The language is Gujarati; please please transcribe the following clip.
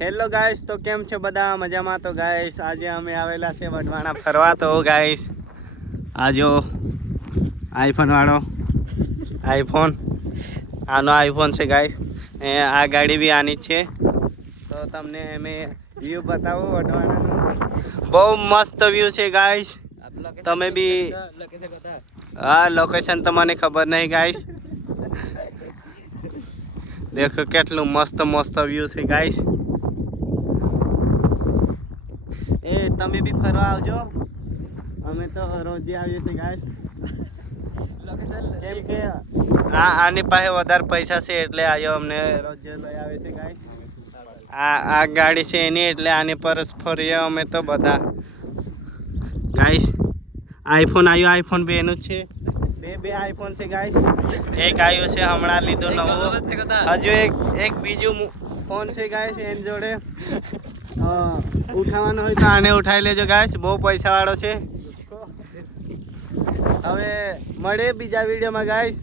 હેલો ગાઈસ, તો કેમ છે બધા? મજામાં? તો ગાઈસ આજે અમે આવેલા છે વઢવાણા ફરવા. તો ગાઈસ આજો આઈફોન વાળો આનો આઈફોન છે ગાઈસ. આ ગાડી બી આની જ છે. તો તમને મેં વ્યૂ બતાવું વઢવાણાનું. બહુ મસ્ત વ્યૂ છે ગાઈસ. તમે બી હા, લોકેશન તો મને ખબર નહીં ગાઈસ. દેખો કેટલું મસ્ત મસ્ત વ્યૂ છે ગાઈસ. તમે બી ફરવા આવજો. અમે તો રોજ આવીએ છીએ ગાઈસ. કેમ કે આની પાસે વધારે પૈસા છે એટલે આવ્યો અમને રોજ લઈ આવે છે ગાઈસ. આ ગાડી છે એની એટલે આની પર ફરીએ અમે તો બધા ગાઈસ. આઈફોન આવ્યો, આઈફોન બી એનું જ છે. બે આઈફોન છે ગાઈસ. એક આવ્યું છે હમણાં લીધું નવું. હજુ એક બીજું ફોન છે ગાઈસ એની જોડે. ઉઠાવવાનો હોય તો આને ઉઠાવી લેજો ગાઈસ, બહુ પૈસા વાળો છે. હવે મળે બીજા વિડીયોમાં ગાઈસ.